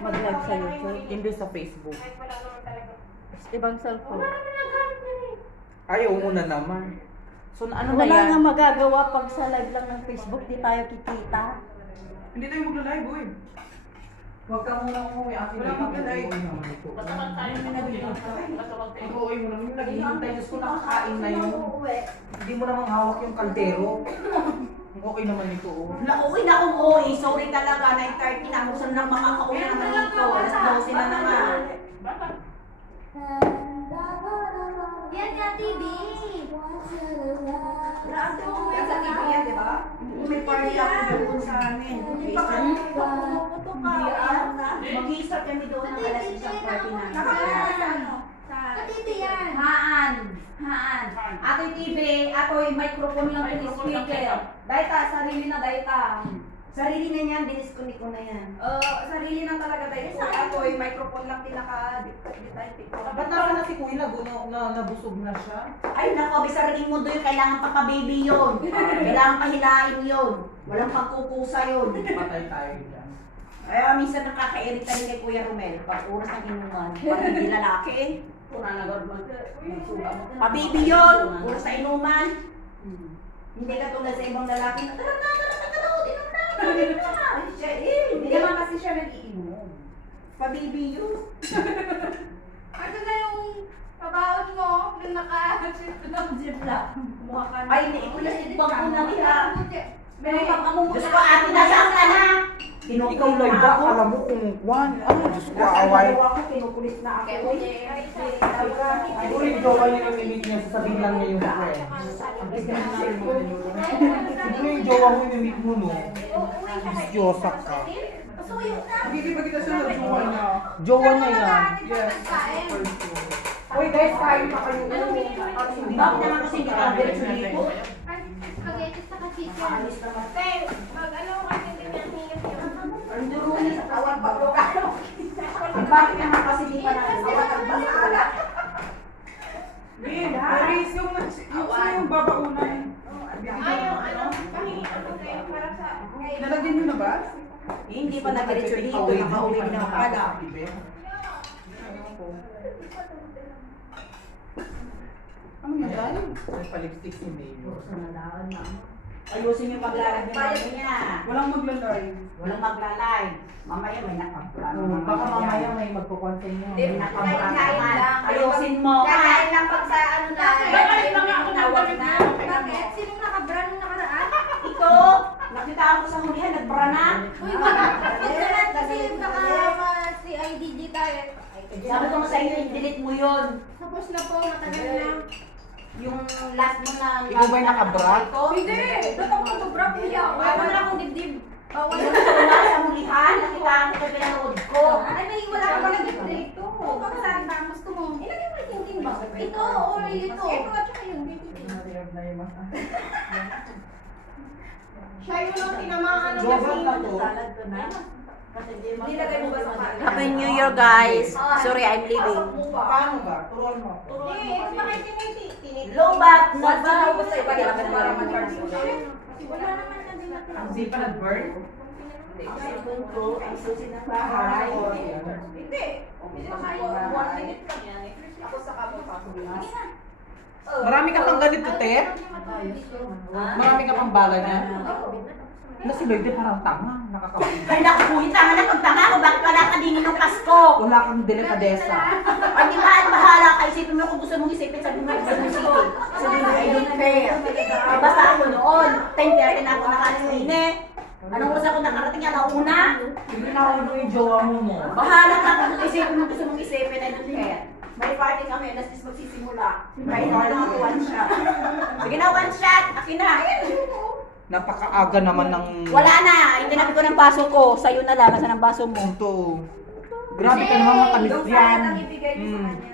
mag-live sa YouTube. Hindi sa Facebook. Ibang cellphone. Ayaw mo na naman. So ano na Wala yan? nga magagawa pag sa live lang ng Facebook, di tayo kikita. Hindi tayo magla-live, boy. Huwag ka muna umuwi. Akin Wala mag-live. Basta man tayo na mag-iintay mo naman yung naghihintay. Diyos ko, nakakain na yun. Hindi mo namang hawak yung kaldero. Okay naman ito, oh. Nauwi na akong OA. Sorry talaga. 9:30 na. Kung saan lang makakauwi naman dito. Alas 12 na naman. Yan nga, TV. Grabe ako yan sa TV yan, di ba? May party ako doon sa amin. Mag-i-start kami doon ng alas 1 party na. Sa TV yan. Haan. Ato'y TV, ato'y microphone lang yung speaker. Dayta, sarili na dayta. Sarili na yan, dinisconnect ko na yan. Sarili na talaga tayo. Ato'y microphone lang pinaka-detective ko. Ba't naman na si Kuya nabusog na siya? Ay nako, may sariling mundo yun. Kailangan papa-baby yun. Kailangan pahilain yun. Walang pagkukusa yun. Patay tayo dyan. Kaya minsan nakaka-irita rin kay Kuya Romel. Pag oras ng inuman, parang hindi lalaki. Pa-baby yun. Oras sa inuman. Hindi ka tulad sa ibang lalaki na inom na. Hindi naman kasi siya nag-iinom. Pa-baby yun. Ano na yung pabaon mo? Yung naka-ziplock. Ay, naikulas yung bangko na nila. Meron pang among Diyos ko, ate na saan ka na? Ikaw, Lloyd, alam mo kung one. Diyos ko, away. Ako, kinukulis na ako. Siguro yung jowa niya yung limit niya, sasabihin lang niya yung friend. Siguro yung jowa mo yung limit mo, no? Diyos-yosak ka. Hindi ba kita sa jowa niya? Jowa niya yan. Yes. Uy guys, kain pa kayo. Bakit naman kasi hindi ka diretso dito? Spaghetti sa chicken. Alis naman. Mag-ano kasi din yan, hingit yun. Ang duruni sa kawan pa bro. Bakit naman kasi di pa nagbasala? Bin, Paris, yung yung babaunan. Ayaw, ano, pahingi ano kayo para sa... Nalagyan nyo na ba? Hindi pa nag-diretso dito. Nakauwi na pala. Ano na tayo? May palipstick si Mayo. Ayusin yung paglalagyan namin niya. Walang magla-live. Walang maglalay. Mamaya may nakaplan. Baka mamaya may magkukonsen nyo. May nakaplan. Ayusin mo. Kakain lang pag sa ano na. Bakit mga ako tawag na? Bakit? Sinong nakabra nung nakaraan? Ito, nakita ako sa hulihan, nagbra na. Uy, wag naman kasi nakama si IDG tayo. Sabi ko nga sa inyo, i-delete mo yun. Tapos na po, matagal na. Yung last mo na... Ikaw ba'y nakabra? Hindi! Ba't ako mag-bra kuya? Wala na akong dibdib. Bawal Yung wala sa hulihan, nakita ko sa pinanood ko. Ay, may wala ka pala dito. Oo, baka saan ba? Gusto mo? Ilagay mo yung tingin ba? Ito, or ito. Ito at saka yung dito. Siya yung nung tinamaan ng Jowa na to. Nilagay mo ba sa kanan? Happy New Year, guys. Sorry, I'm leaving. Paano ba? Turuan mo. Hindi, ito pa kayo tiniti. Lobat, nagbahaw ko sa iba. Kaya para mag-charge ko. Wala naman na din natin. Hindi pa nag-burn? Ang cellphone ko, ang susi ng bahay. Hindi. Hindi pa kayo. 1 minute lang yan. Ako sa kamo pa. Marami ka pang ganito, te? Marami ka pang bala niya? Na si Lloyd parang tanga, nakakapit. Ay, naku, tanga na pagtanga ko. Bakit wala ka din ng Pasko? Wala kang delikadesa. Ay, di ba, at bahala ka. Isipin mo kung gusto mong isipin. Sabi mo, gusto mong isipin. Sabi mo, I don't care. Basta ako noon. 10:30 na ako nakalis na ine. Anong oras ako nakarating? Alauna? Hindi na ako yung jowa mo. Bahala ka kung isipin mo gusto mong isipin. I don't care. May party kami. Alas 10 magsisimula. Kahit wala ako one shot. Sige na, one shot. Akin na. Napakaaga naman ng... Wala na. Itinabi ko ng baso ko. Sa'yo na lang. Nasaan ang baso mo? Ito. Grabe ka naman matamis yan. ibigay ko sa Mm. kanya.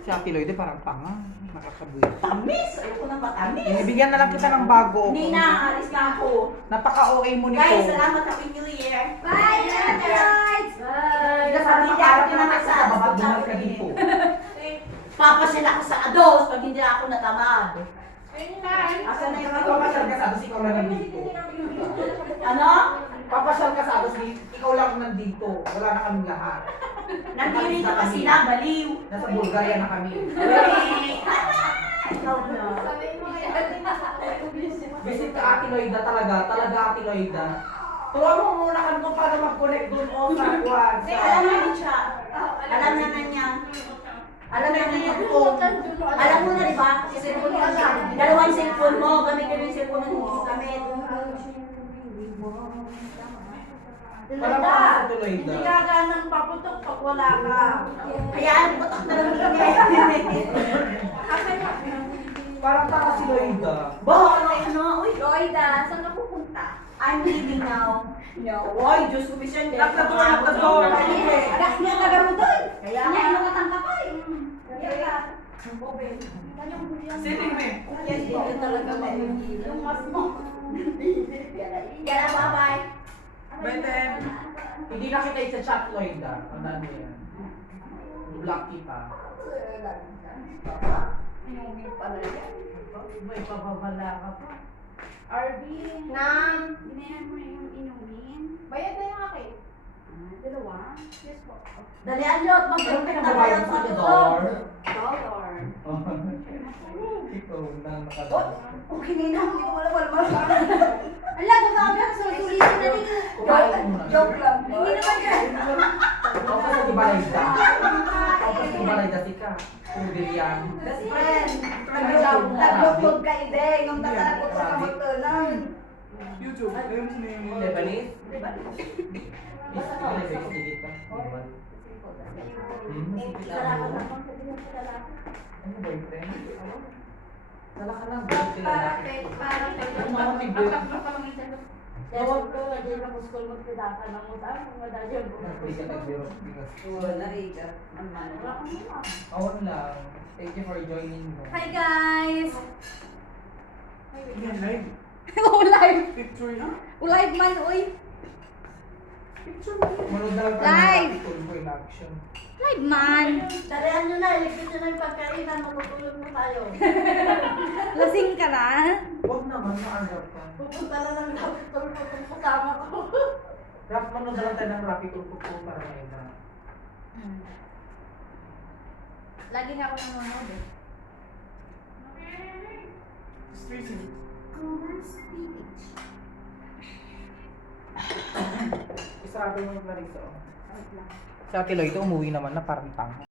Si Ate Lloyd parang tanga. Nakakabuya. Tamis! Ayoko nang matamis. Bibigyan na lang kita ng bago. Hindi na. Alis na ako. Napaka-OA mo nito. Guys, salamat. Happy New Year. Bye, guys! Bye! Sabi niya ako naman sa babad na ka dito. Papasyal ako sa Ados pag hindi ako natamad. Asa na yung Papasyal ka sa Ados, ikaw na nandito. Ano? Papasyal ka sa Ados, ikaw lang nandito. Wala na kaming lahat. Nandito pa sila, baliw. Nasa Bulgaria na kami. Ikaw na. Visit ka Ate Loida talaga Ate Loida. Turuan mo muna kami kung paano mag-connect doon o sa kuwan. Kasi alam na ni siya. Alam na niya. Alam na niya kung alam mo na, di ba? Kasi cellphone mo siya. Dalawang cellphone mo. Gamitin mo yung cellphone mo. Gamit. Para sa Ate Loida. Hindi ka ganang paputok pag wala ka. Hayaan mo ito na lang kami. Parang taka si Loida. Uy, Loida, saan ka pupunta? I'm leaving now. No. Uy, Diyos ko, Mission. Lock the door. Agak niya taga mo doon. Kaya nga, ano katangka pa eh. Sitting me. Yes, dito talaga may yung mas mo. Yan na, bye-bye. Beten. Hindi na kita sa chat Loida. Ang dami yan. Block kita. Inumin pala yan. May pababala ka pa. RV. Nang. Binayan mo na yung inumin. Bayad na yung akin. Dalawa? Yes po. Dalian nyo at Pero mag-compute na kayo pinamabayad sa sa tutong. door. Dollar. Ikaw na Oh, nakadaan. kung kinina, hindi ko wala. Ala, gumami ako sa sulitin na rin. Kumain muna. Joke lang. Hindi naman yan. Ako sa Dibalayda. Ako sa Dibalayda tika. Pumilian. Best friend. Nag-vlog ka ide. Nung tatanagod sa kamagtunan. YouTube. Ayun sino yung Lebanese? Is Lebanese ko digit ka? Ano boyfriend? Wala ka lang. Ang mga tigil. Tawag ko, hindi na po school magpidaka ng utang. Kung madali yung Hindi ka nag-zero. Wala Rika. Awan lang. Thank you for joining mo. Hi guys! Yan, live. Live! Picture na. Live man, uy! Manood na lang Live! Ito ko in action. Live man! Tarihan nyo na, iligpit nyo na yung pagkainan, matutulog na tayo. Lasing ka na? Huwag naman, maarap ka. Pupunta na lang dapat tulog kung kasama ko. Rap, manood na lang tayo ng rapid tulpo ko para ngayon na. Lagi nga ako nanonood eh. Street. Isarado mo yung Clarissa. Sa Ate Lloyd, umuwi naman na parang tanga.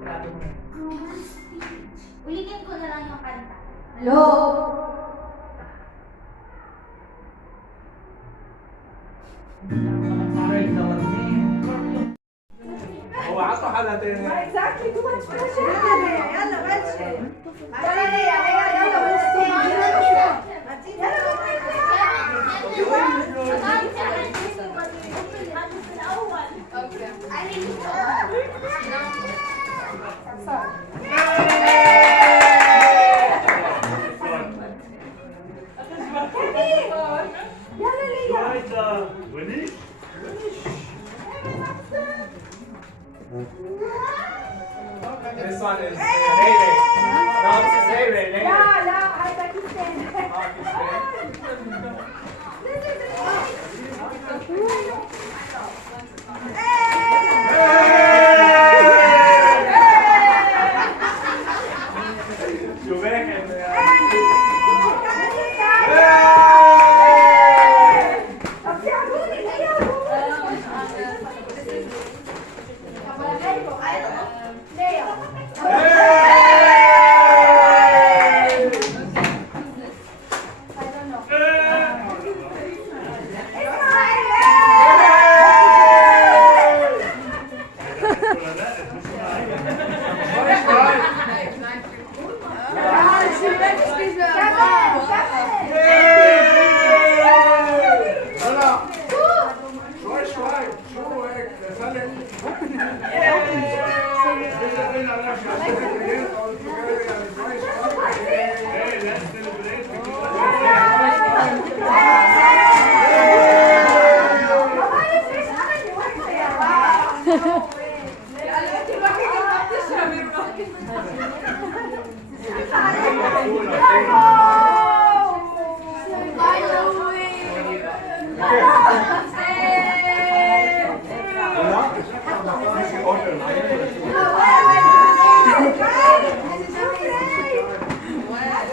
Sarado mo. Ulitin ko na lang yung kanta. Hello? Right naman eh. Exactly, too much pressure. يلا بلشي. يلا ليا يلا بلشي. This one is Hayley. No, this is Hayley. لا لا هاي باكستان. You're back in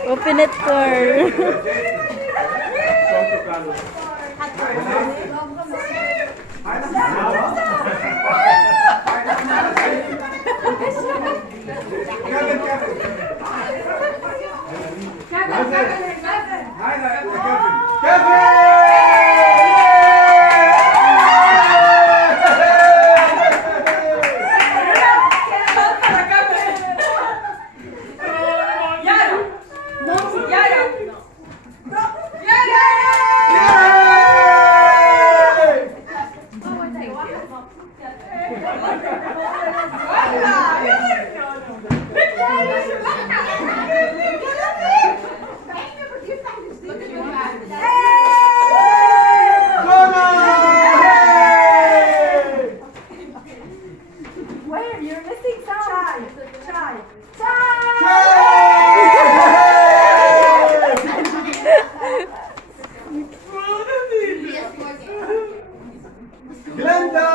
Open it for. Where? You're missing some. Chai. Glenda!